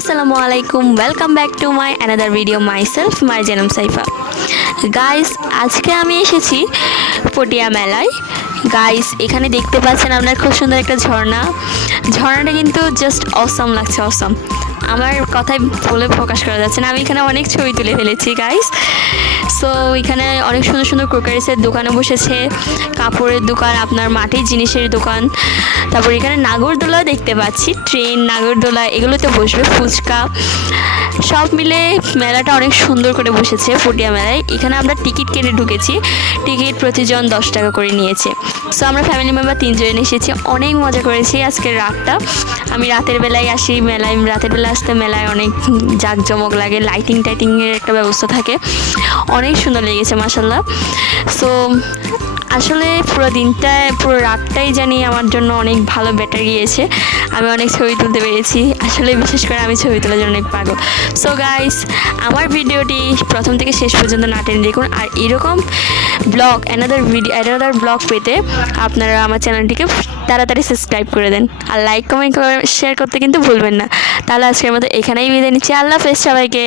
আসসালামু আলাইকুম, welcome back to my another video myself Marjanam Saifa. Guys, আজকে আমি এসেছি পটিয়া মেলায়। গাইস, এখানে দেখতে পাচ্ছেন আপনার খুব সুন্দর একটা ঝর্ণাটা কিন্তু জাস্ট অসম লাগছে, অসম। আমার কথায় বলে প্রকাশ করা যাচ্ছে না। আমি এখানে অনেক ছবি তুলে ফেলেছি গাইস। সো এখানে অনেক সুন্দর সুন্দর ক্রোকারিসের দোকানে বসেছে, কাপড়ের দোকান, আপনার মাটির জিনিসের দোকান। তারপর এখানে নাগরদোলা দেখতে পাচ্ছি, ট্রেন, নাগরদোলা এগুলোতে বসবে, ফুচকা সব মিলে মেলাটা অনেক সুন্দর করে বসেছে পটিয়া মেলায়। এখানে আমরা টিকিট কেটে ঢুকেছি, টিকিট প্রতিজন 10 টাকা করে নিয়েছে। সো আমরা ফ্যামিলি মেম্বার 3 জন এসেছি, অনেক মজা করেছি আজকের রাতটা। আমি রাতের বেলায় আসি মেলায়, রাতের বেলা আসতে মেলায় অনেক জাঁকজমক লাগে, টাইটিংয়ের একটা ব্যবস্থা থাকে, অনেক সুন্দর লেগেছে মাশাল্লাহ। সো আসলে পুরো রাতটাই জানি আমার জন্য অনেক ভালো বেটার গিয়েছে। আমি অনেক ছবি তুলতে পেরেছি, আসলে বিশেষ করে আমি ছবি তোলার জন্য অনেক পাগল। সো গাইস, আমার ভিডিওটি প্রথম থেকে শেষ পর্যন্ত না টেনে দেখুন। আর এরকম অ্যানাদার ব্লগ পেতে আপনারা আমার চ্যানেলটিকে তাড়াতাড়ি সাবস্ক্রাইব করে দেন, আর লাইক কমেন্ট শেয়ার করতে কিন্তু ভুলবেন না। তাহলে আজকের মতো এখানেই বিদায় নিচ্ছি। আল্লাহ হাফেজ সবাইকে।